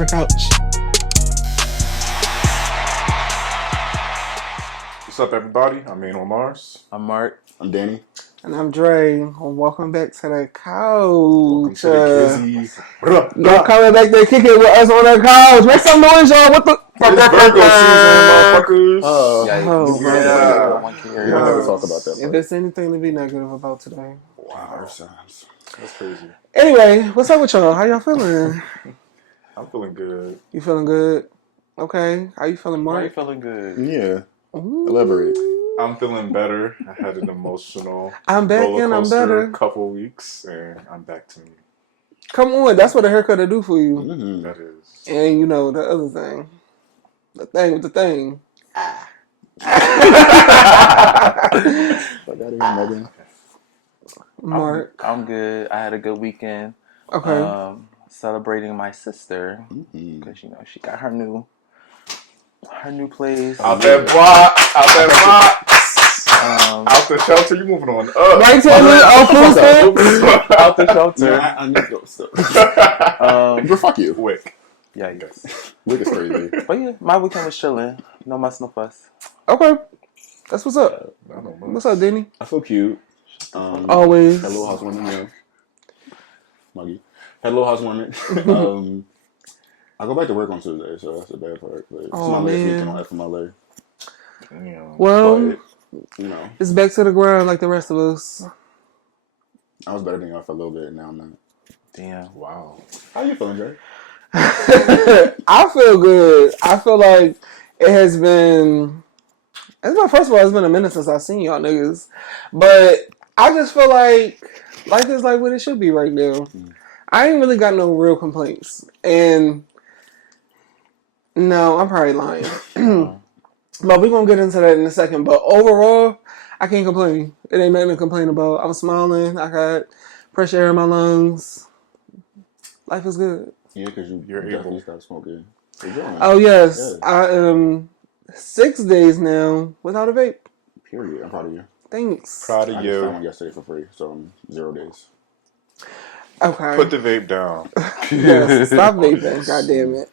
to the couch. What's up, everybody? I'm MAINEONMARZ. I'm Mark. I'm Danny. And I'm Dre. Welcome back to the couch. Welcome to the Cizzy. Y'all coming back there kicking with us on the couch. Make some noise, y'all. What the? It's Virgo season, motherfuckers. We don't ever talk about that. If there's anything to be negative about today. Wow. That's crazy. Anyway, what's up with y'all? How y'all feeling? I'm feeling good. You feeling good? Okay. How you feeling, Mark? Why you feeling good? Yeah. Ooh. Elaborate. I'm feeling better. I had an emotional I'm back roller and I'm coaster better. couple weeks, and I'm back to me. Come on, that's what a haircut will do for you. Mm-hmm. That is. And you know the other thing. The thing with the thing. Mark. I'm good. I had a good weekend. Okay. Celebrating my sister because she got her new place. Out that box. Out the shelter. You moving on up. Right, Taylor? Out the shelter. Yeah, I need to go still. But fuck you. Wick. yeah, I guess. Wick is crazy. But yeah, my weekend was chilling. No muss, no fuss. Okay. That's what's up. What's up, Denny? I feel cute. Always. Had a little housewarming, yeah. Muggy. Had a little housewarming. I go back to work on Tuesday, so that's the bad part. But it's my last weekend on FMLA. Damn. Well, But, it's back to the grind like the rest of us. I was better than y'all for a little bit, and now I'm not. Damn. Wow. How you feeling, Jay? I feel good. I feel like it has been... First of all, it's been a minute since I've seen y'all niggas. But I just feel like life is like what it should be right now. I ain't really got no real complaints. And no, I'm probably lying. But we're going to get into that in a second. But overall, I can't complain. It ain't nothing to complain about. I'm smiling. I got fresh air in my lungs. Life is good. Yeah, because you're able to stop smoking. Oh, yes. I am 6 days now without a vape. Period. I'm proud of you. Thanks. Proud of I you. just found one yesterday for free, so I'm 0 days. Okay. Put the vape down. Yes, stop vaping. God damn it.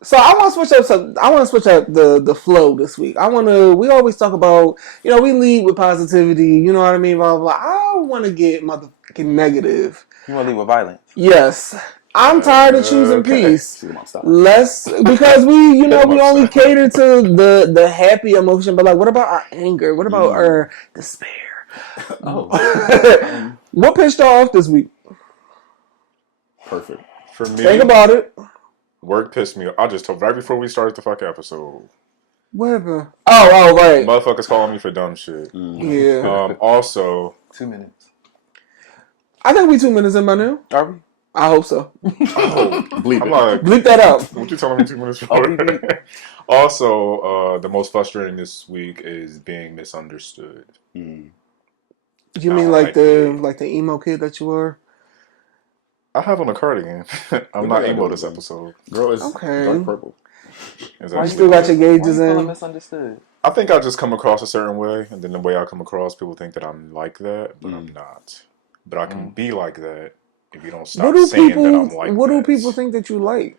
So I want to switch up the flow this week. We always talk about, we lead with positivity, you know what I mean, blah, blah, blah. I want to get motherfucking negative. You want to leave with violence? Yes. I'm tired of choosing peace. Less Because we only cater to the happy emotion, but like, what about our anger? What about our despair? What pissed y'all off this week? Perfect. For me, Think about it. work pissed me off. I just told right before we started the fucking episode. Whatever. Oh, right. Motherfuckers calling me for dumb shit. Yeah. Also, 2 minutes. I think we 2 minutes in by now. Are we? I hope so. Bleep I'm it. like, Bleep that out. what you telling me 2 minutes for? Also, the most frustrating this week is being misunderstood. You mean like the emo kid that you were? I have on a cardigan. I'm not emo this episode. Girl, it's Okay. dark purple. You still got your gauges Why you feeling in? misunderstood? I think I just come across a certain way, and then the way I come across, people think that I'm like that, but I'm not. But I can be like that if you don't stop saying that I'm like that. What do people think that you like?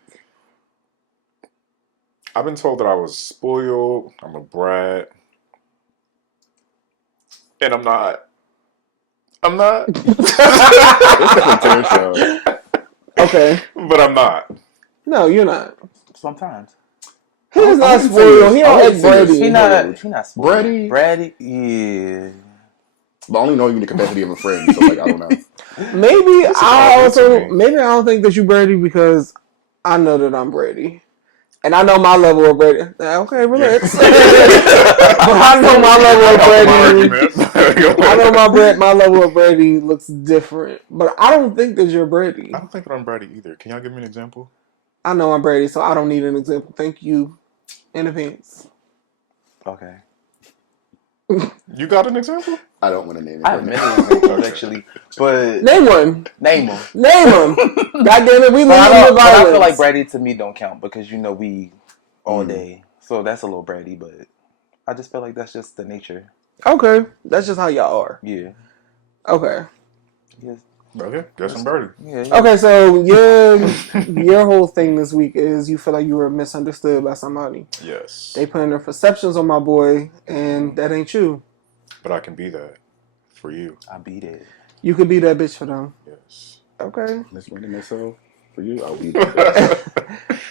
I've been told that I was spoiled, I'm a brat, and I'm not. I'm not. Okay. But I'm not. No, you're not. Sometimes. He's not spoiled. He don't like Brady. He not spoiled. Brady? Yeah. But only knowing you in the capacity of a friend, so like I don't know. Maybe I don't think that you Brady because I know that I'm Brady. And I know my level of Brady. Okay, relax. But I know my level of Brady. I know my level of Brady looks different. But I don't think that you're Brady. I don't think that I'm Brady either. Can y'all give me an example? I know I'm Brady, so I don't need an example. Thank you in advance. Okay. You got an example? I don't want to name it. I have many examples actually, but name one. Name them. Name them. God damn it, we leave I with violence. feel like Brady to me don't count because we all day, so that's a little Brady. But I just feel like that's just the nature. Okay, that's just how y'all are. Yeah. Okay. Yes. Okay, guess I'm Birdie. Yeah. Okay, so your whole thing this week is you feel like you were misunderstood by somebody. Yes. They putting their perceptions on my boy, and that ain't you. But I can be that for you. I beat it. You could be that bitch for them. Yes. Okay. Miss Winning myself for you. I'll be that.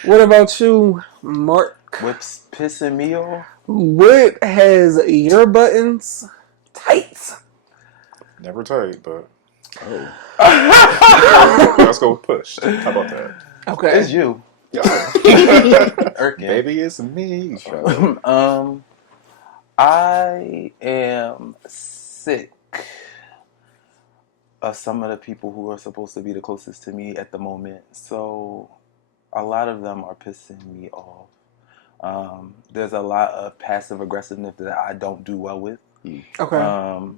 What about you, Mark? What's pissing me off? What has your buttons tight? Never tight, but Oh. let's go push. How about that? Okay. It's you. Baby, it's me. I am sick of some of the people who are supposed to be the closest to me at the moment. So a lot of them are pissing me off. There's a lot of passive aggressiveness that I don't do well with. Okay.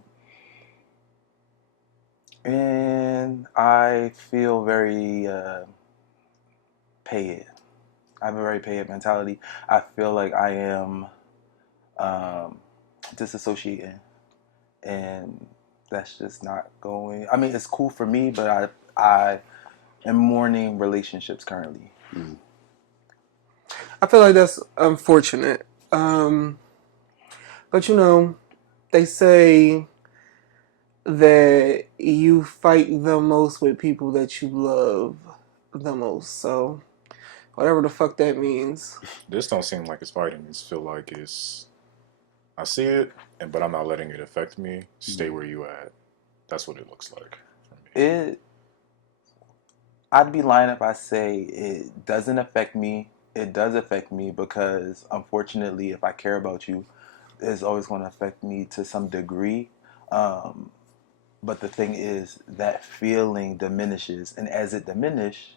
And I feel very pay it. I have a very pay it mentality. I feel like I am disassociating, and that's just not going. I mean, it's cool for me, but I am mourning relationships currently. I feel like that's unfortunate. But you know, they say that you fight the most with people that you love the most. So whatever the fuck that means. This don't seem like it's fighting. It feel like it's. I see it, but I'm not letting it affect me. Stay where you at. That's what it looks like for me. I'd be lying if I say it doesn't affect me. It does affect me because, unfortunately, if I care about you, it's always going to affect me to some degree. But the thing is, that feeling diminishes, and as it diminishes,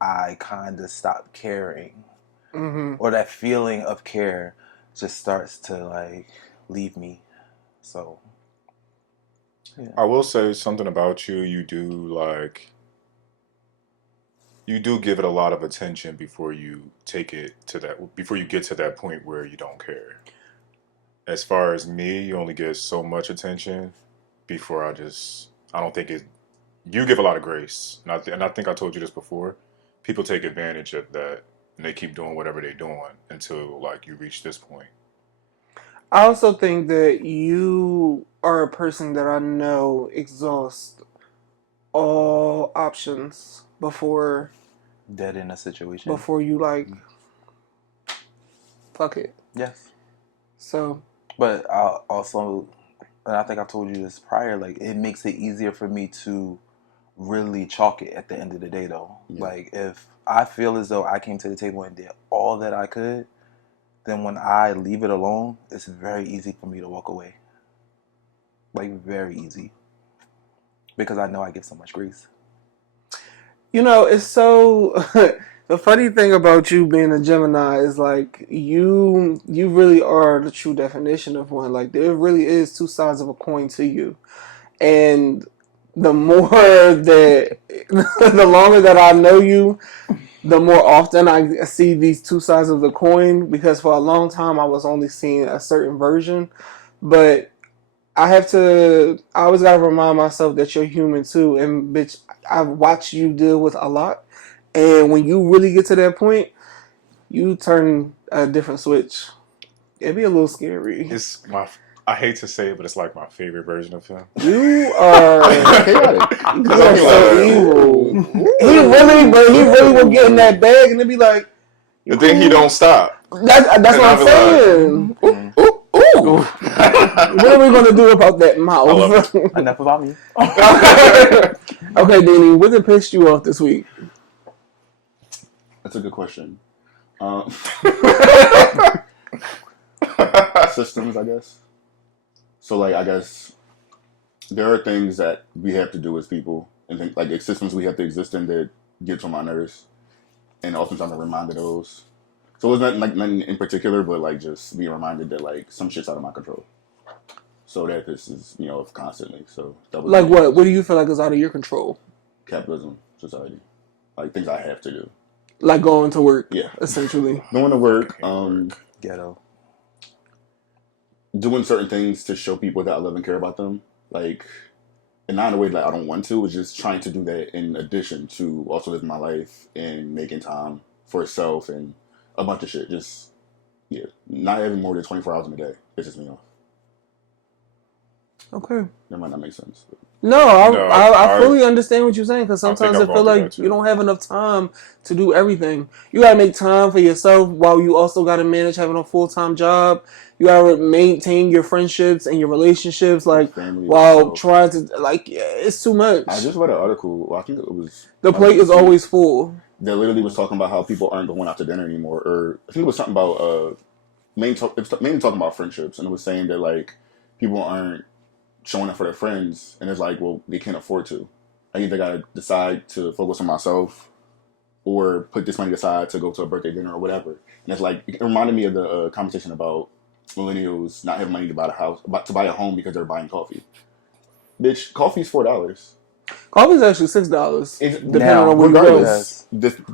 I kind of stop caring, or that feeling of care just starts to like leave me. So, yeah. I will say something about you. You do give it a lot of attention before you take it to that. Before you get to that point where you don't care. As far as me, you only get so much attention before I don't think it. You give a lot of grace, and I think I told you this before. People take advantage of that, and they keep doing whatever they're doing until like you reach this point. I also think that you are a person that I know exhausts all options before Dead in a situation. before you like fuck it. Yes. So, but I also, and I think I told you this prior, like it makes it easier for me to really chalk it at the end of the day though. Like if I feel as though I came to the table and did all that I could, then when I leave it alone, it's very easy for me to walk away. Like very easy. Because I know I give so much grace. you know, it's so the funny thing about you being a Gemini is like you really are the true definition of one. Like there really is two sides of a coin to you. And the more that the longer that I know you, the more often I see these two sides of the coin, because for a long time I was only seeing a certain version. But I always gotta remind myself that you're human too. And bitch, I've watched you deal with a lot. And when you really get to that point, you turn a different switch. It'd be a little scary. I hate to say it, but it's like my favorite version of him. You are chaotic. you are so evil. He really will get in that bag and it'd be like, The thing he don't stop. That's what I'm saying. Ooh. What are we gonna do about that mouth? Enough about me. Okay, Danny, what did pissed you off this week? That's a good question. Systems, I guess. So, like, I guess there are things that we have to do as people, and like systems we have to exist in that get on my nerves, and oftentimes I'm reminded of those. So it's not like nothing in particular, but like just being reminded that like some shit's out of my control. So that this is constantly. So that was like what? What do you feel like is out of your control? Capitalism, society, like things I have to do. Like going to work, yeah, essentially. Going to work, Ghetto. Doing certain things to show people that I love and care about them. Like, and not in a way that I don't want to. It's just trying to do that in addition to also living my life and making time for itself and a bunch of shit. Just not having more than 24 hours in a day pisses me off. Okay. That might not make sense. But. No, I fully understand what you're saying, because sometimes I feel like you don't have enough time to do everything. You gotta make time for yourself while you also gotta manage having a full-time job. You gotta maintain your friendships and your relationships, like, while trying to, like, it's too much. I just read an article. Well, I think it was the plate is always full. That literally was talking about how people aren't going out to dinner anymore, or I think it was something about mainly talking about friendships, and it was saying that like people aren't showing up for their friends, and it's like, well, they can't afford to. I either gotta decide to focus on myself, or put this money aside to go to a birthday dinner or whatever. And it's like, it reminded me of the conversation about millennials not having money to buy to buy a home because they're buying coffee. Bitch, coffee's $4. Coffee's actually $6. Depending on where you go.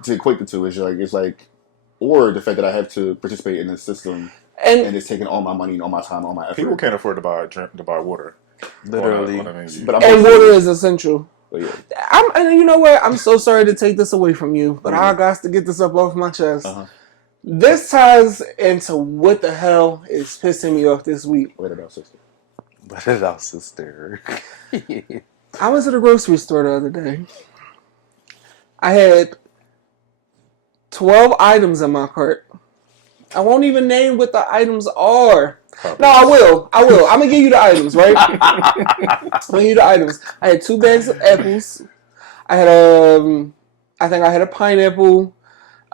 To equate the two, it's like, or the fact that I have to participate in this system and it's taking all my money and all my time, all my effort. People can't afford to buy water. Literally. And water is essential. Yeah. And you know what? I'm so sorry to take this away from you, but I got to get this up off my chest. This ties into what the hell is pissing me off this week. Let it out, sister. Let it out, sister. I went to the grocery store the other day. I had 12 items in my cart. I won't even name what the items are. No, I will. I'm going to give you the items, right? I'm going to give you the items. I had 2 bags of apples. I had I think I had a pineapple.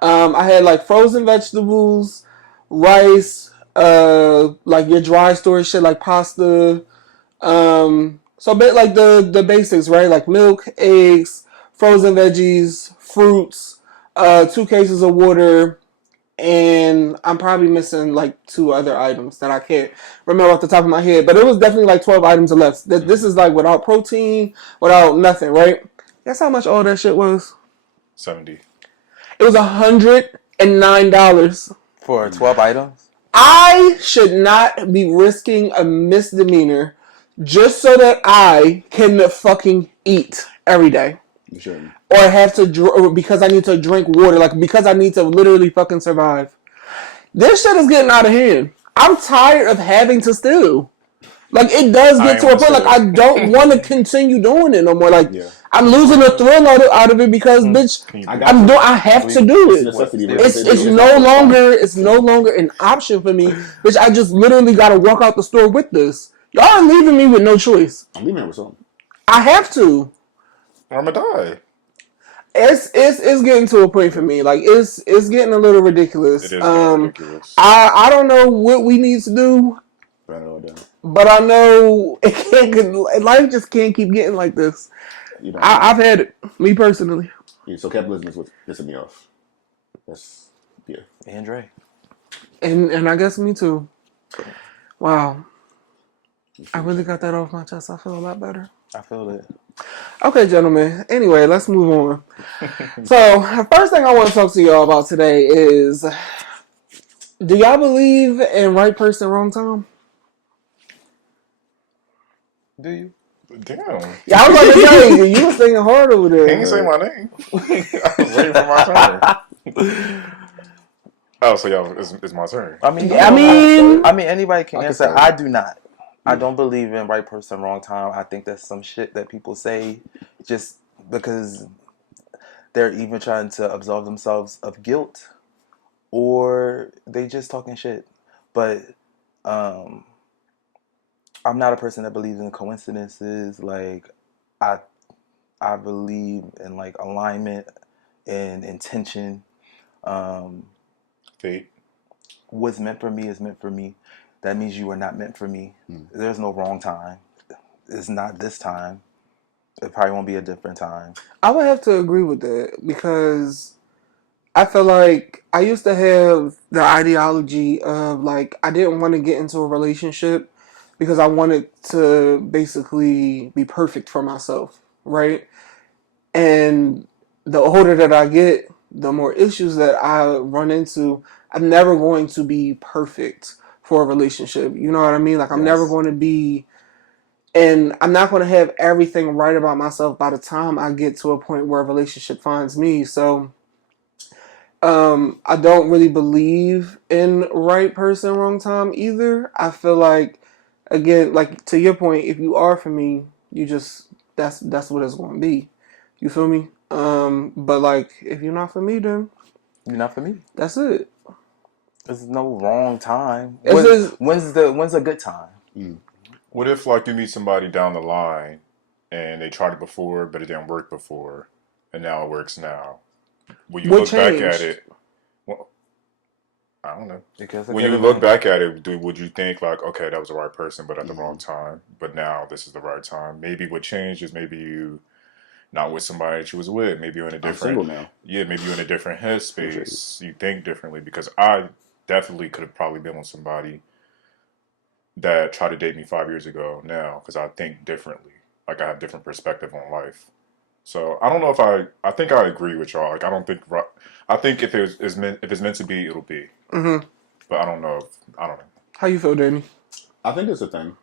I had like frozen vegetables, rice, like your dry storage shit like pasta. So a bit like the basics, right? Like milk, eggs, frozen veggies, fruits, 2 cases of water, and I'm probably missing like 2 other items that I can't remember off the top of my head. But it was definitely like 12 items or less. This is like without protein, without nothing, right? Guess how much all that shit was? $70. It was $109. For 12 items? I should not be risking a misdemeanor just so that I can fucking eat every day. You shouldn't. Or have to, because I need to drink water, like because I need to literally fucking survive. This shit is getting out of hand. I'm tired of having to steal. Like, it does get to a point, like, I don't want to continue doing it no more. Like, I'm losing the thrill out of it because, bitch, I have to do it. It's no longer an option for me. Bitch, I just literally got to walk out the store with this. Y'all are leaving me with no choice. I'm leaving with something. I have to. I'm gonna die. It's getting to a point for me. Like, it's getting a little ridiculous. It is getting ridiculous. I don't know what we need to do. But I know it can't. Life just can't keep getting like this. I've had it, me personally. Yeah, so capitalism is what's pissing me off. That's Andre. And I guess me too. Wow. I really got that off my chest. I feel a lot better. I feel it. Okay, gentlemen. Anyway, let's move on. So, the first thing I want to talk to y'all about today is, do y'all believe in right person, wrong time? Do you? Damn. Yeah, I was like, you was thinking hard over there. He didn't say my name. I was waiting for my turn. Oh, so y'all, it's my turn. I mean, anybody can answer. I do not. I don't believe in right person, wrong time. I think that's some shit that people say just because they're even trying to absolve themselves of guilt, or they just talking shit. But I'm not a person that believes in coincidences. Like, I believe in like alignment and intention. Fate. What's meant for me is meant for me. That means you are not meant for me. There's no wrong time. It's not this time. It probably won't be a different time. I would have to agree with that because I feel like I used to have the ideology of like I didn't want to get into a relationship because I wanted to basically be perfect for myself, right? And the older that I get, the more issues that I run into. I'm never going to be perfect for a relationship. You know what I mean? Like, I'm never going to be And I'm not going to have everything right about myself by the time I get to a point where a relationship finds me. So I don't really believe in right person, wrong time either. I feel like, again, like to your point, if you are for me, you just that's what it's going to be. You feel me? But like if you're not for me, then You're not for me. that's it. There's no wrong time. It's When's a good time? What if like you meet somebody down the line and they tried it before, but it didn't work before, and now it works now? When you what look back changed? at it, well, I don't know. Because When you look back at it, would you think like, okay, that was the right person, but at the wrong time? But now this is the right time. Maybe what changed is maybe you not with somebody that you was with. Maybe you're in a different. I'm single now. Yeah, maybe you're in a different headspace. You think differently because I definitely could have probably been with somebody that tried to date me 5 years ago now because I think differently. Like I have different perspective on life. So I don't know if I think I agree with y'all. Like I don't think I think if it's meant to be, it'll be. Mm-hmm. But I don't know. I don't know. How you feel, Danny? I think it's a thing.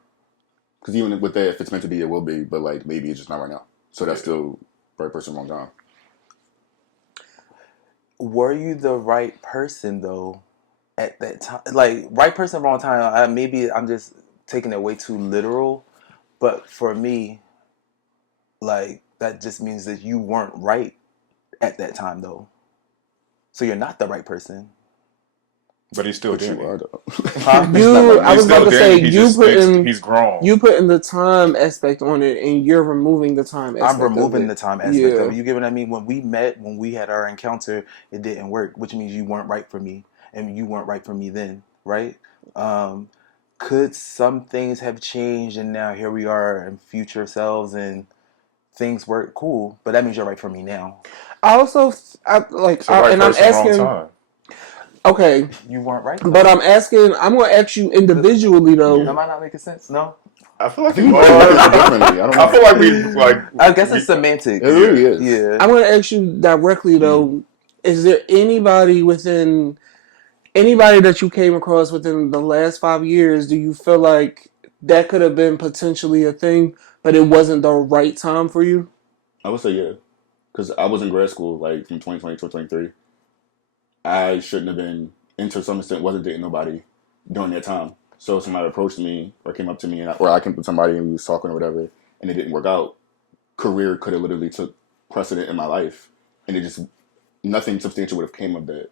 Because even with that, if it's meant to be, it will be. But like maybe it's just not right now. So that's still right person, wrong time. Were you the right person though at that time? Like right person, wrong time. Maybe I'm just taking it way too literal, but for me, like that just means that you weren't right at that time though. So you're not the right person. But he's still But Danny. you are though. I was about to say He's grown. You putting the time aspect on it, and you're removing the time aspect. I'm removing the time aspect Yeah. of it. You get what I mean? When we met, when we had our encounter, it didn't work, which means you weren't right for me, and you weren't right for me then, right? Could some things have changed, and now here we are in future selves, and things work cool, but that means you're right for me now. I also, Right and I'm person, asking. wrong time. Okay, You weren't right. but I'm asking. I'm going to ask you individually though. Am I not making sense? No. I feel like You you might are. look at it differently. I don't know. I feel like we like. I guess it's semantic. It really is. Yeah. I'm going to ask you directly though. Is there anybody that you came across within the last 5 years? Do you feel like that could have been potentially a thing, but it wasn't the right time for you? I would say yeah. Because I was in grad school like from 2020 to 2023. I shouldn't have been, and to some extent, wasn't dating nobody during that time. So if somebody approached me or came up to me, or I came up to somebody and we was talking or whatever, and it didn't work out, career could have literally took precedent in my life, and it just nothing substantial would have came of that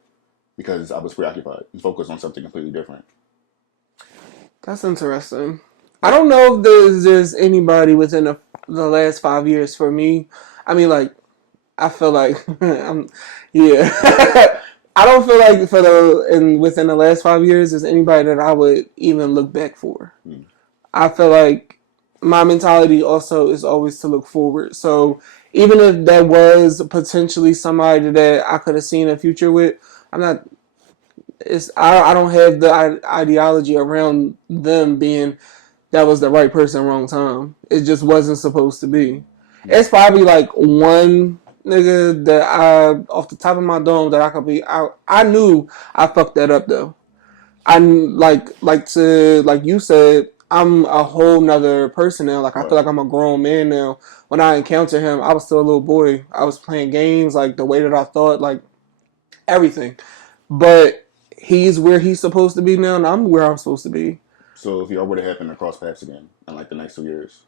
because I was preoccupied and focused on something completely different. That's interesting. I don't know if there's anybody within the last 5 years for me. I mean, like, I feel like yeah. I don't feel like within the last 5 years there's anybody that I would even look back for. I feel like my mentality also is always to look forward. So even if that was potentially somebody that I could have seen a future with, I'm not. I don't have the ideology around them being that was the right person, wrong time. It just wasn't supposed to be. It's probably like one nigga that off the top of my dome, that I could be. I knew I fucked that up though. I'm like you said, I'm a whole nother person now. Like I feel like I'm a grown man now. When I encountered him, I was still a little boy. I was playing games, like the way that I thought, like everything. But he's where he's supposed to be now, and I'm where I'm supposed to be. So if y'all were to happen to cross paths again in like the next 2 years,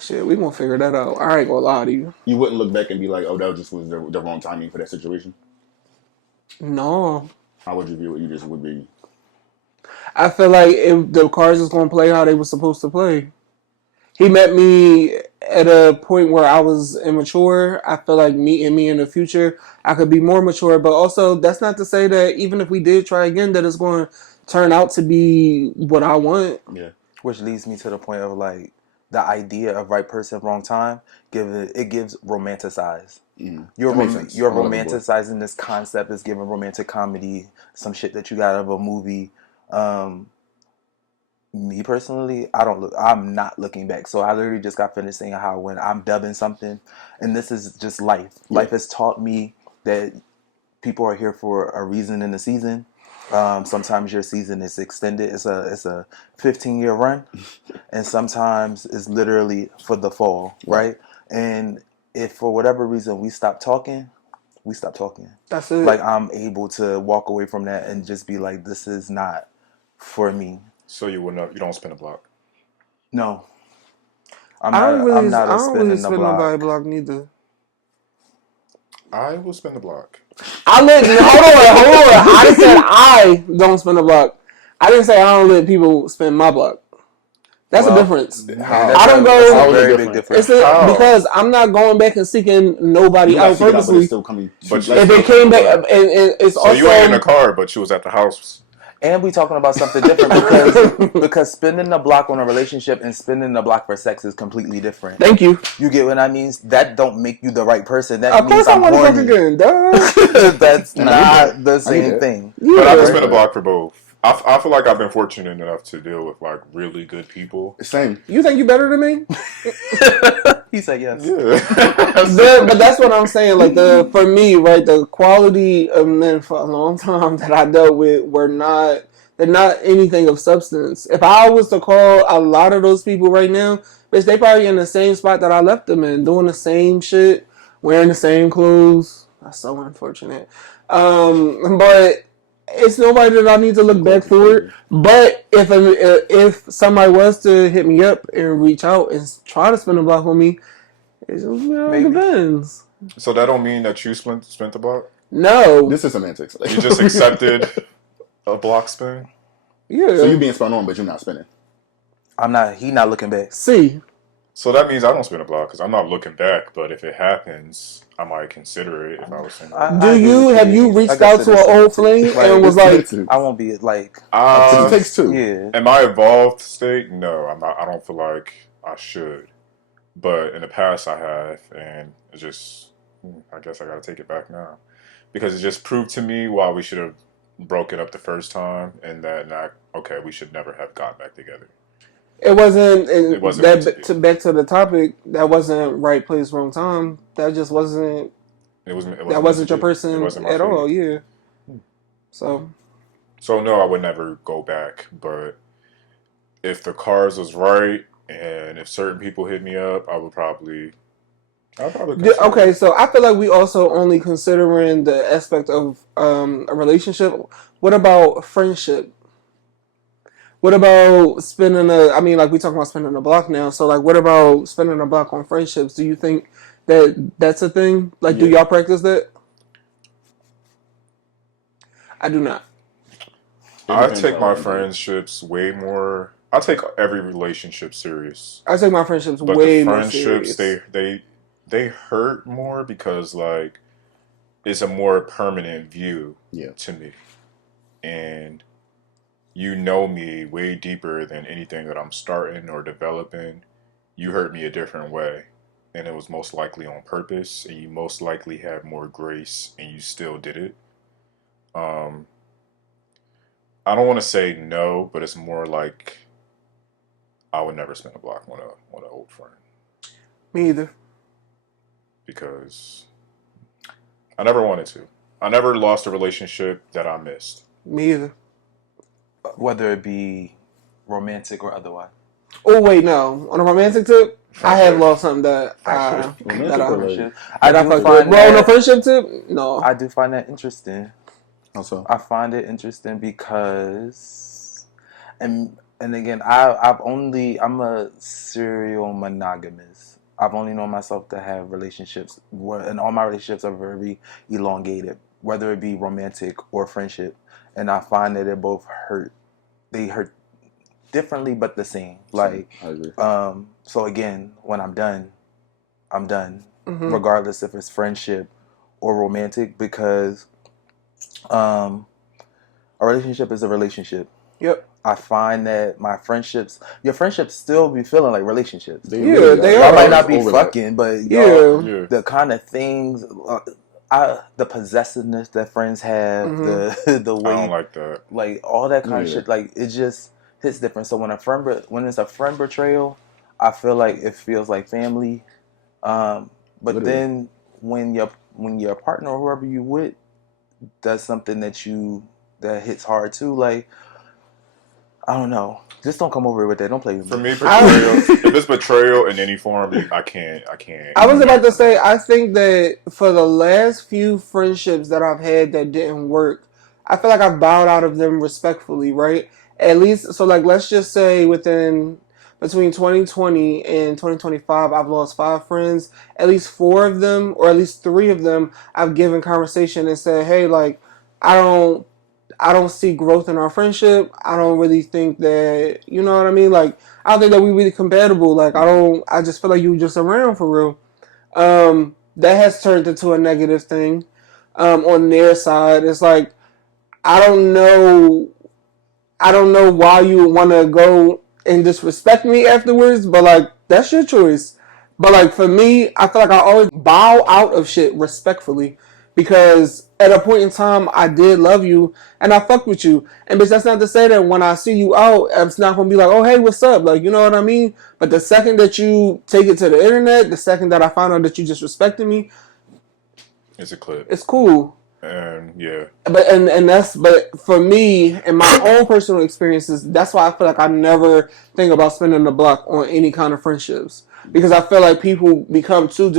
shit, we gonna figure that out. I ain't gonna lie to you. you wouldn't look back and be like, "Oh, that just was the wrong timing for that situation." No, How would you view it? You just would be. I feel like if the cards was gonna play how they were supposed to play. He met me at a point where I was immature. I feel like meeting me in the future, I could be more mature. But also, that's not to say that even if we did try again, that it's going to turn out to be what I want. Yeah. Which leads me to the point of like the idea of right person, wrong time. It gives romanticized. You're romanticizing this concept. It's giving romantic comedy, some shit that you got out of a movie. Me personally, I'm not looking back. So I literally just got finished saying how when I'm dubbing something, and this is just life. Life has taught me that people are here for a reason in the season. Sometimes your season is extended. It's a 15-year run, and sometimes it's literally for the fall, right? And if for whatever reason we stop talking, we stop talking. That's it. Like I'm able to walk away from that and just be like, this is not for me. So you don't spin a block. No, I don't a really spinning the spin block. nobody block neither. I will spin the block. Hold on. I just said I don't spin the block. I didn't say I don't let people spin my block. That's a difference. I don't go. That's a very big difference. Because I'm not going back and seeking nobody out purposely. Still coming. But if it came back, and it's so also you ain't in the car, but you was at the house. And we talking about something different because spinning the block on a relationship and spinning the block for sex is completely different. Thank you. You get what I mean? That don't make you the right person. That Of means course, I want to fuck horny. again. Duh. That's not the same thing. Yeah. But I can spin a block for both. I feel like I've been fortunate enough to deal with like really good people. Same. You think you better than me? He said yes. Yeah. But that's what I'm saying. Like for me, right, the quality of men for a long time that I dealt with they're not anything of substance. If I was to call a lot of those people right now, bitch, they probably in the same spot that I left them in, doing the same shit, wearing the same clothes. That's so unfortunate. But it's nobody that I need to look back for. But if somebody was to hit me up and reach out and try to spin a block on me, it just depends. So that don't mean that you spent the block? No. This is semantics. You just accepted a block spin? Yeah. So you being spun on, but you're not spinning. He not looking back. See. So that means I don't spin a block because I'm not looking back. But if it happens, I might consider it if I was single. Have you reached out to an old fling and was like, I won't be like. It takes two. Yeah. In my evolved state, no, I'm not. I don't feel like I should. But in the past, I have, and it's just, I guess I got to take it back now because it just proved to me why we should have broken up the first time, and that we should never have gotten back together. It wasn't back to the topic. That wasn't right place, wrong time. That just wasn't. That wasn't your person at all. Yeah. So no, I would never go back. But if the cards was right, and if certain people hit me up, I would probably. Okay, so I feel like we also only considering the aspect of a relationship. What about friendship? What about spinning we talking about spinning a block now. So like, what about spinning a block on friendships? Do you think that's a thing? Like, do y'all practice that? I do not. I take my friendships way more. I take every relationship serious. I take my friendships way more serious. They hurt more because like it's a more permanent view to me, and you know me way deeper than anything that I'm starting or developing. You hurt me a different way, and it was most likely on purpose, and you most likely had more grace, and you still did it. I don't want to say no, but it's more like I would never spin a block on an old friend. Me either. Because I never wanted to. I never lost a relationship that I missed. Me either. Whether it be romantic or otherwise. Oh wait, no. On a romantic tip, I have lost something that I on a friendship tip, no. I do find that interesting. Also, I find it interesting because, and again, I'm a serial monogamous. I've only known myself to have relationships, and all my relationships are very elongated, whether it be romantic or friendship. And I find that it both hurt. They hurt differently, but the same. Like, I agree. So again, when I'm done, I'm done, regardless if it's friendship or romantic, because a relationship is a relationship. Yep. I find that your friendships still be feeling like relationships. They are. Y'all might not be fucking, but the kind of things, the possessiveness that friends have, the way, I don't like that. Like all that kind of shit, like it just hits different. So when it's a friend betrayal, I feel like it feels like family. But then when your partner or whoever you with does something that you that hits hard too. Like, I don't know. Just don't come over with that. Don't play with For me. me, betrayal. If it's betrayal in any form, I can't. I was about to say, I think that for the last few friendships that I've had that didn't work, I feel like I've bowed out of them respectfully, right? At least, so like, let's just say between 2020 and 2025, I've lost 5 friends. At least 4 of them, or at least 3 of them, I've given conversation and said, hey, like, I don't I don't see growth in our friendship. I don't really think that, you know what I mean? Like, I don't think that we really compatible. Like, I just feel like you just around for real. That has turned into a negative thing, on their side. It's like, I don't know, I don't know why you would want to go and disrespect me afterwards, but like, that's your choice. But like, for me, I feel like I always bow out of shit respectfully, because at a point in time, I did love you and I fucked with you. And bitch, that's not to say that when I see you out, it's not gonna be like, oh hey, what's up? Like, you know what I mean? But the second that you take it to the internet, the second that I find out that you disrespected me, it's a clip. it's cool. Yeah. But for me and my own personal experiences, that's why I feel like I never think about spending the block on any kind of friendships, because I feel like people become too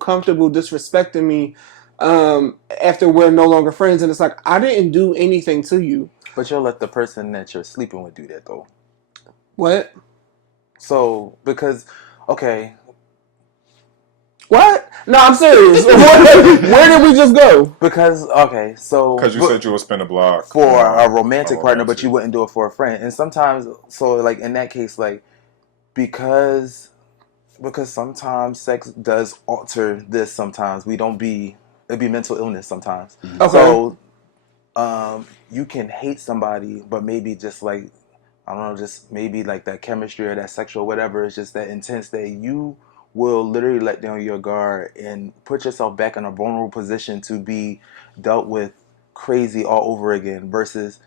comfortable disrespecting me after we're no longer friends, and it's like, I didn't do anything to you. But you'll let the person that you're sleeping with do that though. What? So because okay. What? No, I'm serious. Where did we just go? Because okay, so because you said you would spend a block for a romantic partner, but you wouldn't do it for a friend. And sometimes, so like in that case, like because sometimes sex does alter this. Sometimes it'd be mental illness. Sometimes, Okay. So you can hate somebody, but maybe just like I don't know, just maybe like that chemistry or that sexual whatever is just that intense that you will literally let down your guard and put yourself back in a vulnerable position to be dealt with crazy all over again, versus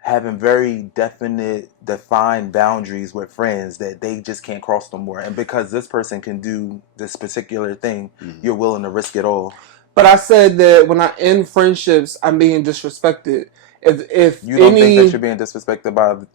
having very defined boundaries with friends that they just can't cross no more. And because this person can do this particular thing, you're willing to risk it all. But I said that when I end friendships, I'm being disrespected. If you don't think that you're being disrespected by...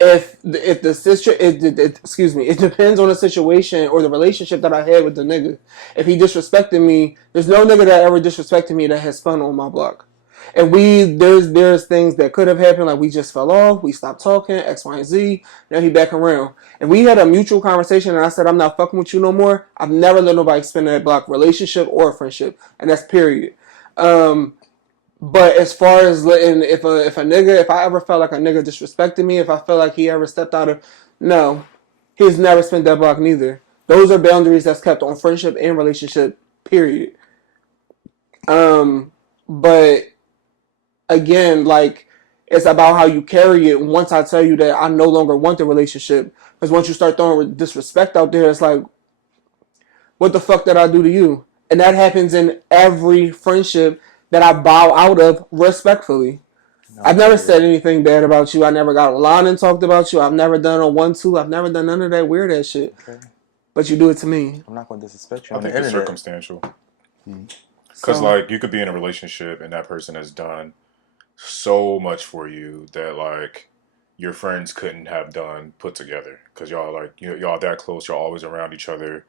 If the excuse me, it depends on the situation or the relationship that I had with the nigga. If he disrespected me, there's no nigga that ever disrespected me that has spun on my block. And there's things that could have happened, like we just fell off, we stopped talking, X, Y, and Z. Now he back around. If we had a mutual conversation and I said I'm not fucking with you no more, I've never let nobody spin that block, relationship or friendship, and that's period. But as far as letting, if I ever felt like a nigga disrespected me, if I felt like he ever stepped out of, no, he's never spent that block neither. Those are boundaries that's kept on friendship and relationship, period. But again, like, it's about how you carry it. Once I tell you that I no longer want the relationship, because once you start throwing disrespect out there, it's like, what the fuck did I do to you? And that happens in every friendship that I bow out of respectfully. No, I've never said anything bad about you. I never got online and talked about you. I've never done a 1-2. I've never done none of that weird ass shit. Okay. But you do it to me. I'm not going to disrespect you. I think it's circumstantial. Because like you could be in a relationship and that person has done so much for you that like your friends couldn't have done put together. Because y'all like y'all that close. Y'all always around each other.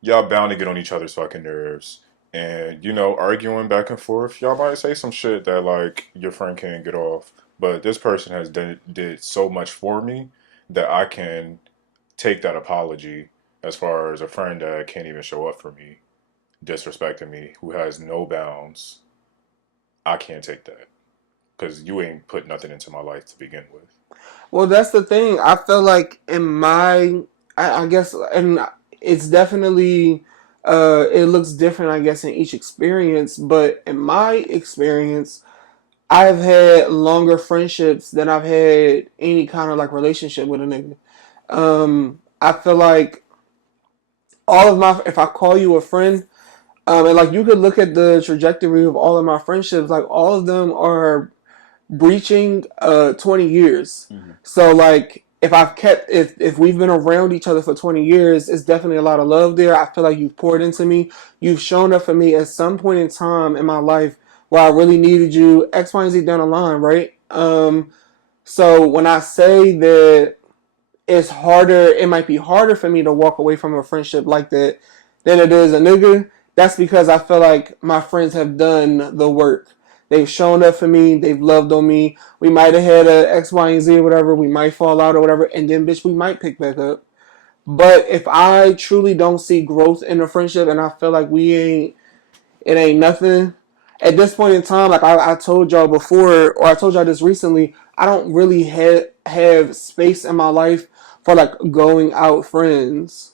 Y'all bound to get on each other's fucking nerves. And, arguing back and forth, y'all might say some shit that, like, your friend can't get off. But this person has did so much for me that I can take that apology as far as a friend that can't even show up for me, disrespecting me, who has no bounds. I can't take that. Because you ain't put nothing into my life to begin with. Well, that's the thing. I feel like I guess, and it's definitely... it looks different, I guess, in each experience. But in my experience, I've had longer friendships than I've had any kind of like relationship with a nigga. I feel like if I call you a friend, and like you could look at the trajectory of all of my friendships, like all of them are breaching 20 years. Mm-hmm. So like, if we've been around each other for 20 years, it's definitely a lot of love there. I feel like you've poured into me. You've shown up for me at some point in time in my life where I really needed you, X, Y, and Z down the line, right? So when I say that it's harder, it might be harder for me to walk away from a friendship like that than it is a nigga, that's because I feel like my friends have done the work. They've shown up for me. They've loved on me. We might have had a X, Y, and Z or whatever. We might fall out or whatever. And then, bitch, we might pick back up. But if I truly don't see growth in a friendship and I feel like it ain't nothing, at this point in time, like I told y'all before, or I told y'all this recently, I don't really have space in my life for like going out friends.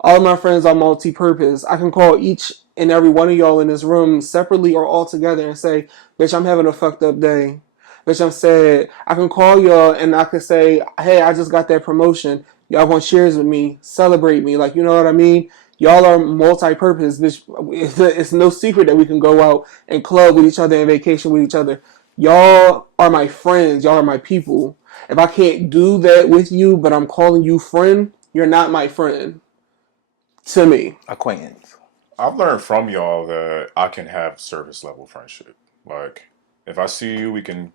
All of my friends are multi-purpose. I can call each and every one of y'all in this room separately or all together and say, bitch, I'm having a fucked up day. Bitch, I'm sad. I can call y'all and I can say, hey, I just got that promotion. Y'all want cheers with me, celebrate me. Like, you know what I mean? Y'all are multi-purpose. Bitch, it's no secret that we can go out and club with each other and vacation with each other. Y'all are my friends. Y'all are my people. If I can't do that with you, but I'm calling you friend, you're not my friend. To me. Acquaintance. I've learned from y'all that I can have surface level friendship. Like, if I see you, we can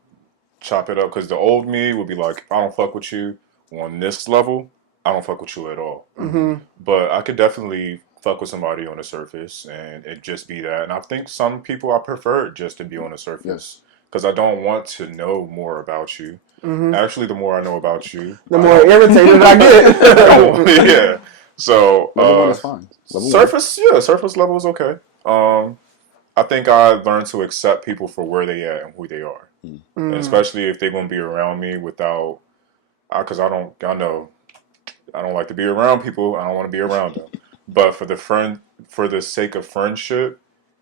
chop it up. Because the old me would be like, I don't fuck with you on this level. I don't fuck with you at all. Mm-hmm. But I could definitely fuck with somebody on the surface and it just be that. And I think some people I prefer it just to be on the surface. Because I don't want to know more about you. Mm-hmm. Actually, the more I know about you, the more irritated I get. get. Yeah. So Level 1 is fine. surface level is okay. I think I learned to accept people for where they at and who they are, and especially if they're gonna be around me without, because I know I don't like to be around people. I don't want to be around them. But for the sake of friendship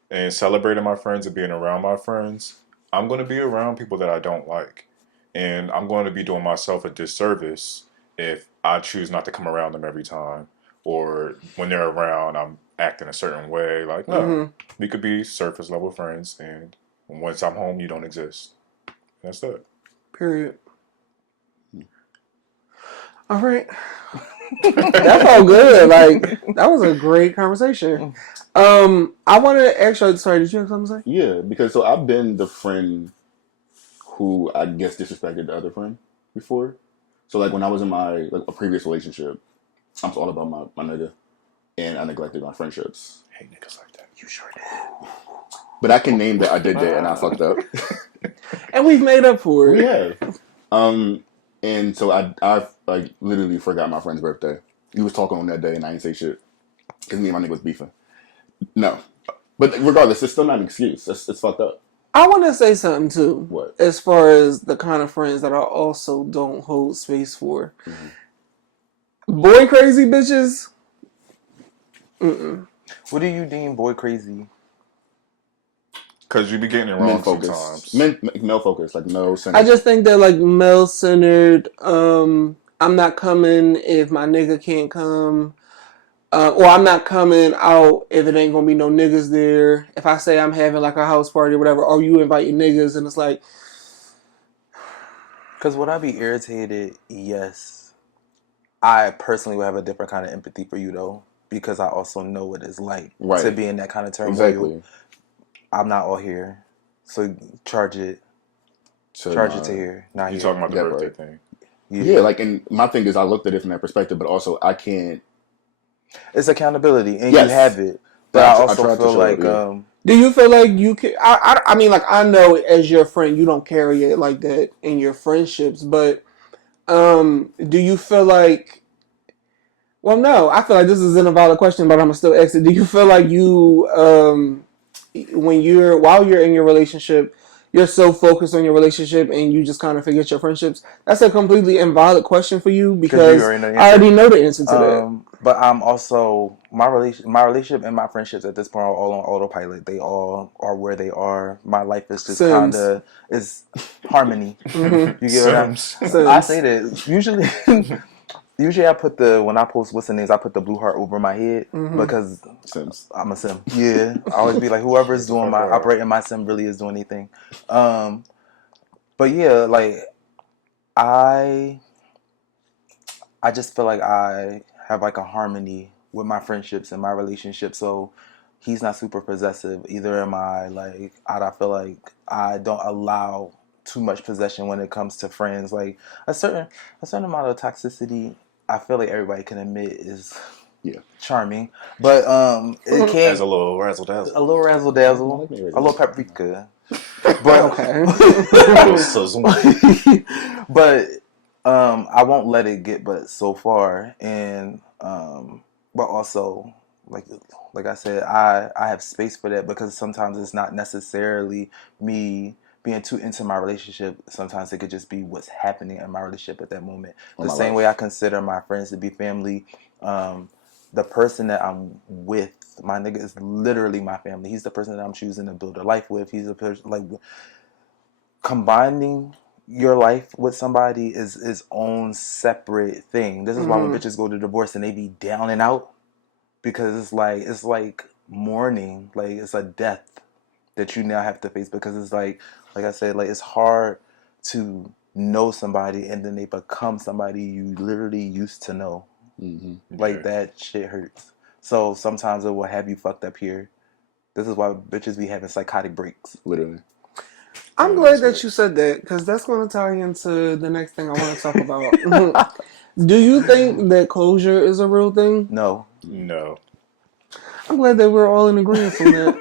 and celebrating my friends and being around my friends, I'm going to be around people that I don't like, and I'm going to be doing myself a disservice if I choose not to come around them every time, or when they're around, I'm acting a certain way. Like, no, we could be surface level friends, and once I'm home, you don't exist. That's that. Period. All right. That felt good. Like, that was a great conversation. I wanted to actually, sorry, did you have something to say? Yeah, because so I've been the friend who I guess disrespected the other friend before. So like when I was in my a previous relationship, I'm all about my nigga, and I neglected my friendships. I hate niggas like that. You sure did. But I can name that I did that and I fucked up. And we've made up for it. We have. And so I like literally forgot my friend's birthday. He was talking on that day and I didn't say shit because me and my nigga was beefing. No, but regardless, it's still not an excuse. It's fucked up. I want to say something too. What? As far as the kind of friends that I also don't hold space for. Mm-hmm. Boy crazy bitches. What do you deem boy crazy? Because you be getting it wrong sometimes. Male focus, like male centered. I just think they're like male centered. I'm not coming if my nigga can't come. Or I'm not coming out if it ain't gonna be no niggas there. If I say I'm having like a house party or whatever, or you inviting niggas, and it's like, because would I be irritated? Yes. I personally would have a different kind of empathy for you though, because I also know what it's like to be in that kind of turmoil. Exactly. I'm not all here, so charge it to here. Not You here. talking about the birthday thing? Yeah, like, and my thing is I looked at it from that perspective, but also I can't. It's accountability, and you have it. But I also feel like, do you feel like you can? I mean, like I know as your friend, you don't carry it like that in your friendships, but do you feel like? Well, no, I feel like this is an invalid question, but I'm gonna still ask it. Do you feel like you, while you're in your relationship, you're so focused on your relationship and you just kind of forget your friendships? That's a completely invalid question for you because I already know the answer to that. But I'm also my relationship and my friendships at this point are all on autopilot. They all are where they are. My life is just kind of is harmony. Mm-hmm. You get what I'm saying? I say that usually. Usually I put when I post what's the names, I put the blue heart over my head because I'm a sim. Yeah. I always be like, whoever's doing operating my sim really is doing anything. But yeah, like I just feel like I have like a harmony with my friendships and my relationships. So he's not super possessive. Either am I. Like, I feel like I don't allow too much possession when it comes to friends. Like a certain amount of toxicity, I feel like everybody can admit is charming, but it can't. As a little razzle dazzle, A little razzle dazzle, a little paprika, but Okay. but I won't let it get but so far, and but also like I said, I have space for that because sometimes it's not necessarily me being too into my relationship. Sometimes it could just be what's happening in my relationship at that moment. The same way I consider my friends to be family. The person that I'm with, my nigga, is literally my family. He's the person that I'm choosing to build a life with. He's the person, like, combining your life with somebody is its own separate thing. This is why when bitches go to divorce and they be down and out, because it's like mourning, like it's a death that you now have to face, because it's like I said, like it's hard to know somebody and then they become somebody you literally used to know. Like that shit hurts. So sometimes it will have you fucked up here. This is why bitches be having psychotic breaks. Literally. I'm glad that you said that, because that's going to tie into the next thing I want to talk about. Do you think that closure is a real thing? No. I'm glad that we're all in agreement on that.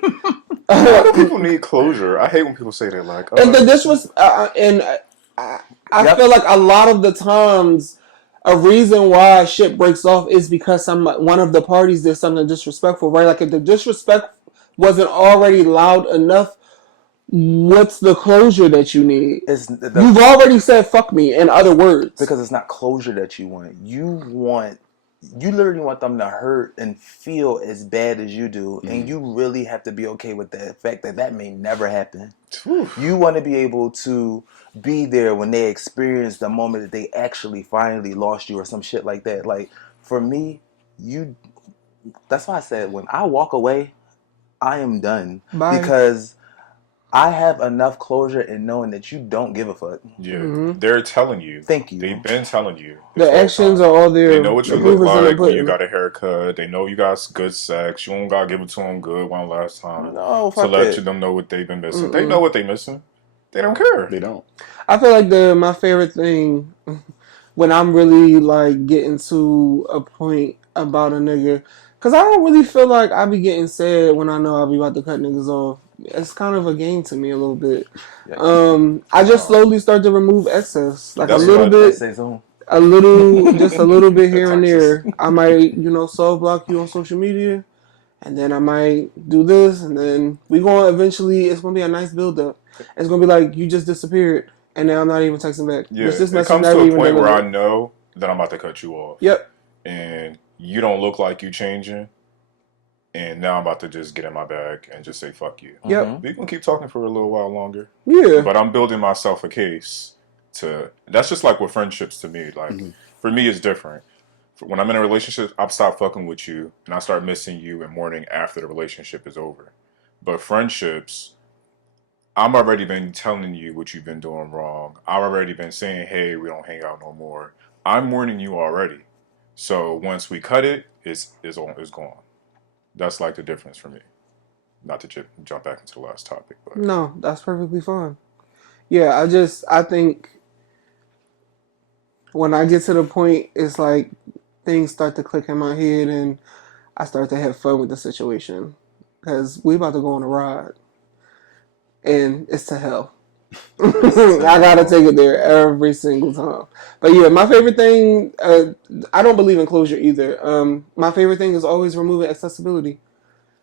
A lot of people need closure. I hate when people say that, like, and this was, I feel like a lot of the times, a reason why shit breaks off is because one of the parties did something disrespectful, right? Like if the disrespect wasn't already loud enough, what's the closure that you need? You've already said "fuck me." In other words, because it's not closure that you want. You literally want them to hurt and feel as bad as you do, and you really have to be okay with the fact that may never happen. You want to be able to be there when they experience the moment that they actually finally lost you or some shit like that. Like for me, that's why I said when I walk away, I am done. Bye. Because I have enough closure in knowing that you don't give a fuck. Yeah, they're telling you. Thank you. They've been telling you. The actions are all there. They know what you look like when you got a haircut. They know you got good sex. You don't gotta give it to them good one last time. No, to let them know what they've been missing. They know what they're missing. They don't care. They don't. I feel like my favorite thing when I'm really like getting to a point about a nigga, because I don't really feel like I be getting sad when I know I'll be about to cut niggas off. It's kind of a game to me a little bit. I just slowly start to remove excess, like That's a little bit, just a little bit here and there. I might, soul block you on social media, and then I might do this, and then we gonna eventually. It's gonna be a nice build up. It's gonna be like you just disappeared, and now I'm not even texting back. Yeah, it comes to a point where I know that I'm about to cut you off. Yep. And you don't look like you changing. And now I'm about to just get in my bag and just say fuck you. Yep. We can keep talking for a little while longer. Yeah. But I'm building myself a case to. That's just like with friendships to me. Like for me, it's different. When I'm in a relationship, I'll stop fucking with you and I start missing you and mourning after the relationship is over. But friendships, I'm already been telling you what you've been doing wrong. I've already been saying, hey, we don't hang out no more. I'm warning you already. So once we cut it, it's gone. That's like the difference for me. Not to jump back into the last topic. But. No, that's perfectly fine. Yeah, I think when I get to the point, it's like things start to click in my head and I start to have fun with the situation. Because we about to go on a ride. And it's to hell. I gotta take it there every single time. But yeah, my favorite thing, I don't believe in closure either. My favorite thing is always removing accessibility.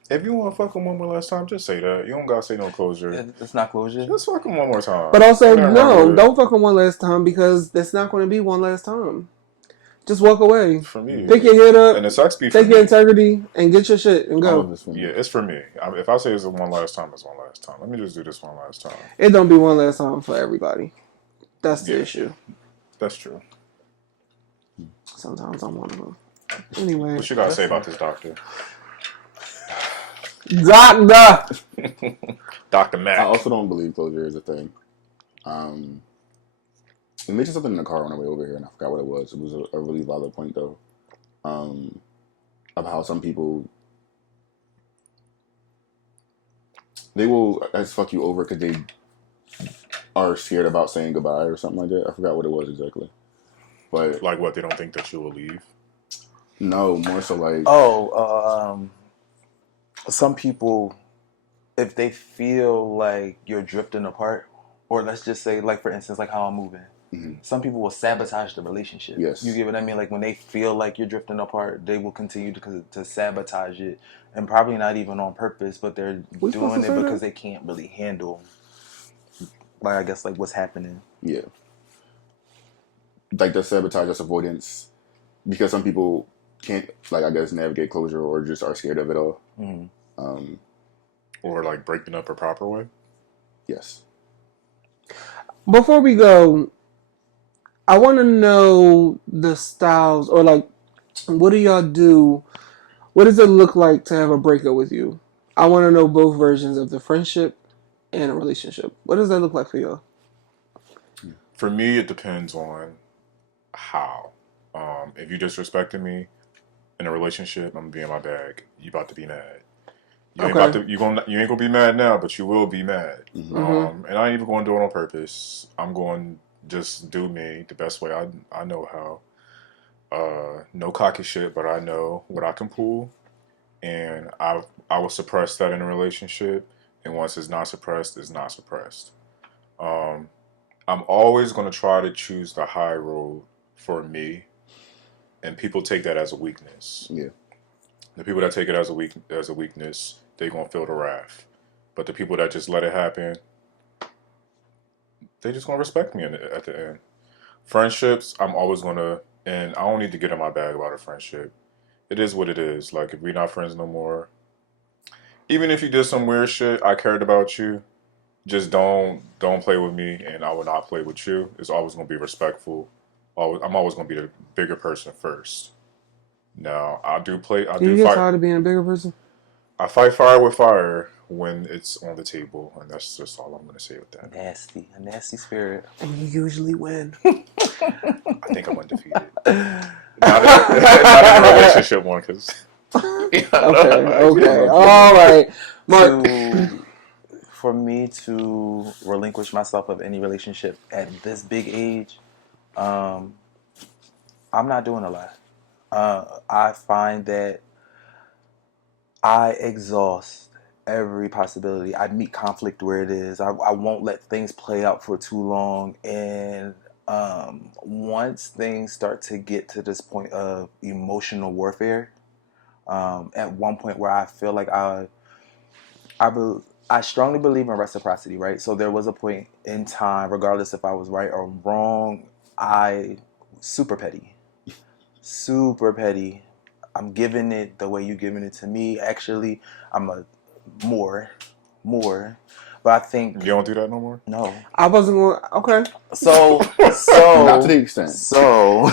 If you want to fuck him one more last time, just say that. You don't gotta say no closure. It's not closure. Just fuck him one more time. But also, no, don't fuck him one last time because there's not going to be one last time. Just walk away. For me, pick your head up, and the sex be take your integrity, and get your shit and go. Yeah, it's for me. If I say it's one last time, it's one last time. Let me just do this one last time. It don't be one last time for everybody. That's the issue. That's true. Sometimes I'm one of them. Anyway. What you gotta say about this doctor? Doctor! Dr. Mac. I also don't believe closure is a thing. We mentioned something in the car on the way over here, and I forgot what it was. It was a really valid point, though, of how some people they will fuck you over because they are scared about saying goodbye or something like that. I forgot what it was exactly. But Like what? They don't think that you will leave. no, more so like Some people, if they feel like you're drifting apart, or let's just say, like for instance, like how I'm moving. Some people will sabotage the relationship. Yes. You get what I mean? Like when they feel like you're drifting apart, they will continue to sabotage it, and probably not even on purpose, but they're doing it because they can't really handle, like I guess, like what's happening. Yeah. Like the sabotage, that's avoidance, because some people can't, like I guess, navigate closure or just are scared of it all. Or like breaking up a proper way. Yes. Before we go, I want to know the styles, or like, what do y'all do? What does it look like to have a breakup with you? I want to know both versions of the friendship and a relationship. What does that look like for y'all? For me, it depends on how. If you disrespected me in a relationship, I'm gonna be in my bag. You about to be mad. You ain't about to. You ain't gonna be mad now, but you will be mad. And I ain't even going to do it on purpose. I'm going to just do me the best way I know how. No cocky shit, but I know what I can pull, and I will suppress that in a relationship. And once it's not suppressed, it's not suppressed. I'm always going to try to choose the high road for me, and people take that as a weakness. Yeah. The people that take it as a weakness, they're gonna feel the wrath. But the people that just let it happen, they just gonna respect me at the end. Friendships, I'm always gonna, and I don't need to get in my bag about a friendship. It is what it is. Like if we're not friends no more, even if you did some weird shit, I cared about you. Just don't play with me, and I will not play with you. It's always gonna be respectful. I'm always gonna be the bigger person first. Now I do play. I Do do you get fight. tired of being a bigger person? I fight fire with fire when it's on the table, and that's just all I'm gonna say with that. A nasty spirit. And you usually win. I think I'm undefeated. not in a relationship one, because. Okay. All right. Mark. For me to relinquish myself of any relationship at this big age, I'm not doing a lot. I find that I exhaust every possibility. I meet conflict where it is. I won't let things play out for too long. And once things start to get to this point of emotional warfare, at one point where I feel like I strongly believe in reciprocity, right? So there was a point in time, regardless if I was right or wrong, super petty. Super petty. I'm giving it the way you giving it to me. Actually, I'm a more. But I think You don't do that no more? no. I wasn't going. Okay. So not to the extent. So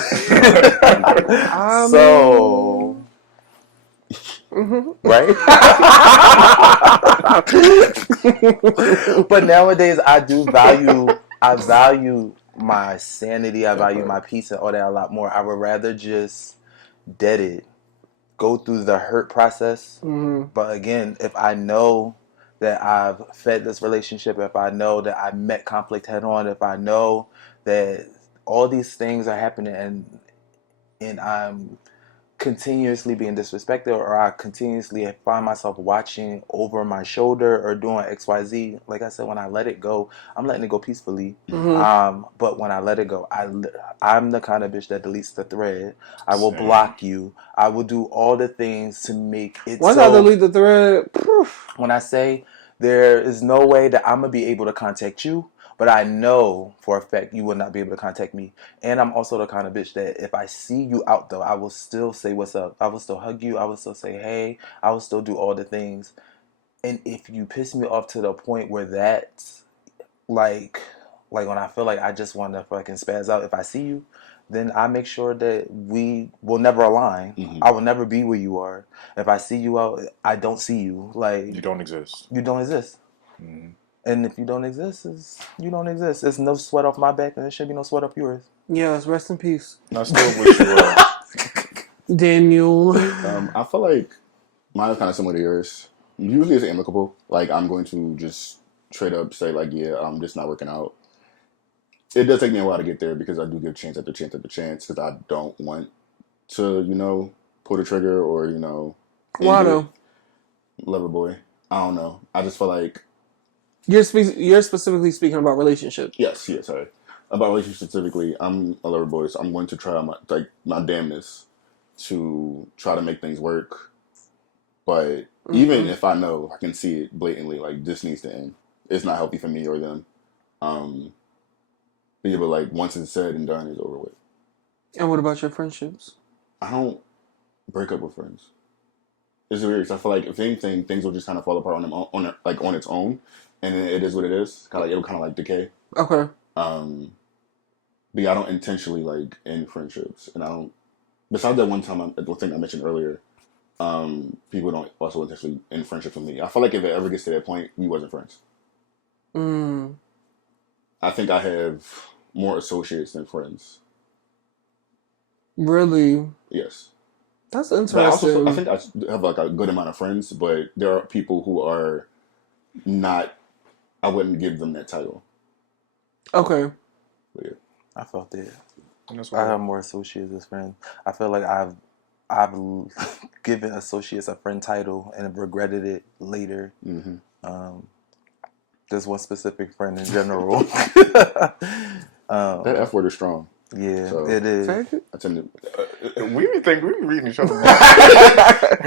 right? But nowadays I value my sanity, I value my peace and all that a lot more. I would rather just dead it, go through the hurt process. But again, if I know that I've fed this relationship, if I know that I met conflict head on, if I know that all these things are happening and I'm continuously being disrespected, or I continuously find myself watching over my shoulder or doing XYZ, like I said, when I let it go, I'm letting it go peacefully. But when I let it go, I'm the kind of bitch that deletes the thread. I will block you. I will do all the things to make it Once I delete the thread, when I say there is no way that I'm going to be able to contact you, but I know for a fact you will not be able to contact me. And I'm also the kind of bitch that if I see you out, though, I will still say what's up. I will still hug you. I will still say hey. I will still do all the things. And if you piss me off to the point where that's like when I feel like I just want to fucking spaz out, if I see you, then I make sure that we will never align. I will never be where you are. If I see you out, I don't see you. Like You don't exist. You don't exist. And if you don't exist, you don't exist. There's no sweat off my back, and there should be no sweat off yours. yes, rest in peace. I still wish you were. Daniel. I feel like mine is kind of similar to yours. usually it's amicable. Like, I'm going to just straight up say, like, yeah, this not working out. It does take me a while to get there because I do give chance after chance after chance because I don't want to, pull the trigger or, Why end it. though? Lover boy. I don't know. I just feel like You're specifically speaking about relationships. yes, sorry. About relationships specifically, I'm a lover boy, so I'm going to try my damnness to try to make things work. But even if I know, I can see it blatantly, like this needs to end. It's not healthy for me or them. But like once it's said and done, it's over with. And what about your friendships? I don't break up with friends. It's weird because I feel like if anything, things will just kind of fall apart on its own, and it is what it is. It'll kind of like decay. Okay. But yeah, I don't intentionally like end friendships, and I don't. Besides that one time, the thing I mentioned earlier, people don't also intentionally end friendships with me. I feel like if it ever gets to that point, we wasn't friends. I think I have more associates than friends. Really? Yes. That's But interesting. I think I have like a good amount of friends, but there are people who are not. I wouldn't give them that title. Okay. But yeah. I felt it. That's I why have more associates as friends. I feel like I've given associates a friend title and have regretted it later. There's one specific friend in general. That F word is strong. Yeah, So, it is. I tend to. we be reading each other.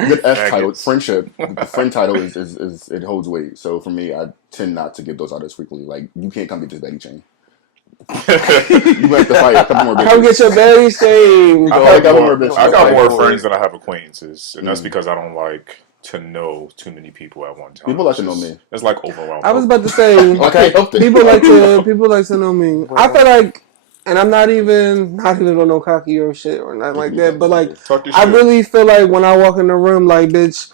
Good F title, friendship. The friend title is it holds weight. So for me, I tend not to give those out as frequently. Like you can't come get this baggy chain. You have to fight a couple more bitches. Come get your belly shaved. I I got more friends than I have acquaintances, and that's because I don't like to know too many people at one time. People like to know me. It's like overwhelming. I was about to say, Okay, people like to know me. I feel like, and I'm not even on no cocky or shit or nothing like that, but like, I really feel like when I walk in the room, like, bitch,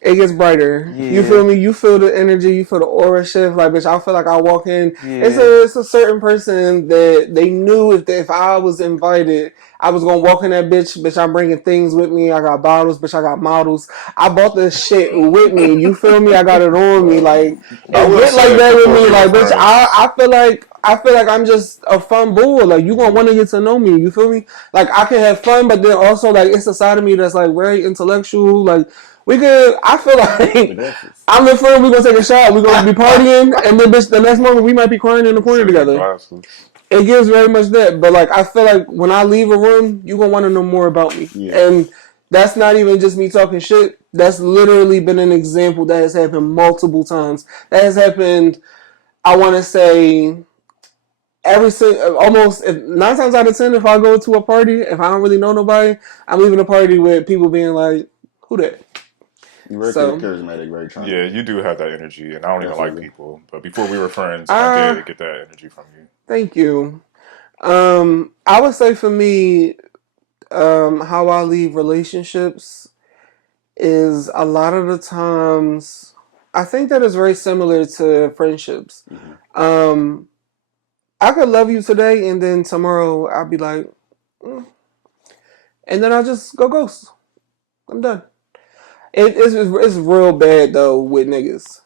it gets brighter. Yeah. You feel me? You feel the energy. You feel the aura shift. Like, bitch, I feel like I walk in. Yeah. It's a certain person that they knew if I was invited, I was gonna walk in that bitch. Bitch, I'm bringing things with me. I got bottles. Bitch, I got models. I bought this shit with me. You feel me? I got it on me. Like, it went like that with me. Like, bitch, I feel like I'm just a fun bull. Like, you gonna want to get to know me. You feel me? Like, I can have fun, but then also, like, it's a side of me that's, like, very intellectual. Like, we could, I feel like, I'm the friend, we're going to take a shot, we're going to be partying, and then, bitch, the next moment, we might be crying in the corner together. It gives very much that, but, like, I feel like when I leave a room, you're going to want to know more about me. Yeah. And that's not even just me talking shit. That's literally been an example that has happened multiple times. That has happened, I want to say, almost 9 times out of 10, if I go to a party, if I don't really know nobody, I'm leaving a party with people being like, who that? You're very charismatic, very charming. Yeah, you do have that energy, and I don't even like people. But before we were friends, I did get that energy from you. Thank you. I would say for me, how I leave relationships is a lot of the times, I think that is very similar to friendships. I could love you today, and then tomorrow I'll be like, and then I just go ghost. I'm done. It's real bad though with niggas.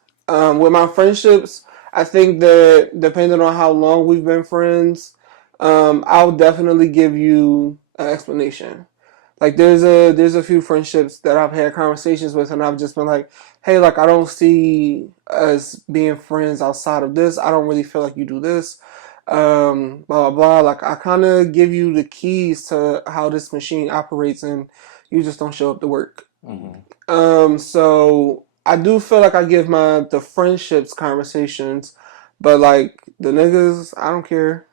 With my friendships, I think that depending on how long we've been friends, I'll definitely give you an explanation. Like there's a few friendships that I've had conversations with, and I've just been like, hey, like I don't see us being friends outside of this. I don't really feel like you do this. Blah blah blah. Like I kind of give you the keys to how this machine operates, and you just don't show up to work. So I do feel like I give the friendships conversations, but like the niggas, I don't care.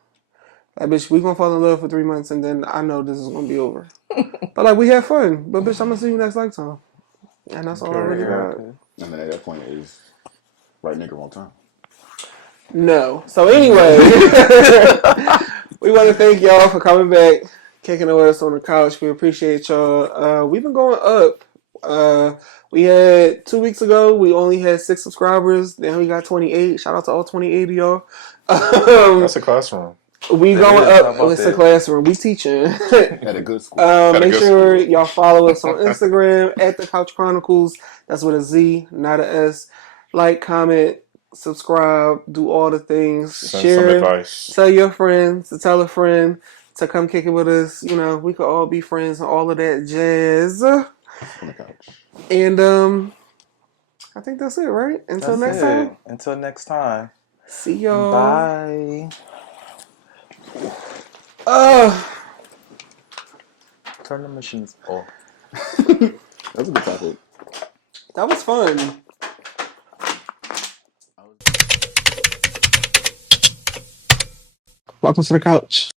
Like bitch, we gonna fall in love for 3 months and then I know this is gonna be over. But like we have fun. But bitch, I'm gonna see you next lifetime. And that's all I really got. And then at that point is right nigga wrong time. No. So anyway, we want to thank y'all for coming back, kicking it with us on the couch. We appreciate y'all. We've been going up. We had 2 weeks ago, we only had 6 subscribers. Then we got 28. Shout out to all 28 of y'all. That's a classroom. We It going is. How up. about It's a that? classroom. We teaching. At a good school. Make good sure school. y'all follow us on Instagram at The Couch Chronicles. That's with a Z, not a S. Like, comment, subscribe, do all the things. Send some Share. advice. Tell your friends to tell a friend to come kick it with us. You know, we could all be friends and all of that jazz. On the couch. And I think that's it, right? Until That's next it. time. Until next time. See y'all. Bye. Turn the machines off. That's a good topic. That was fun. Welcome to the couch.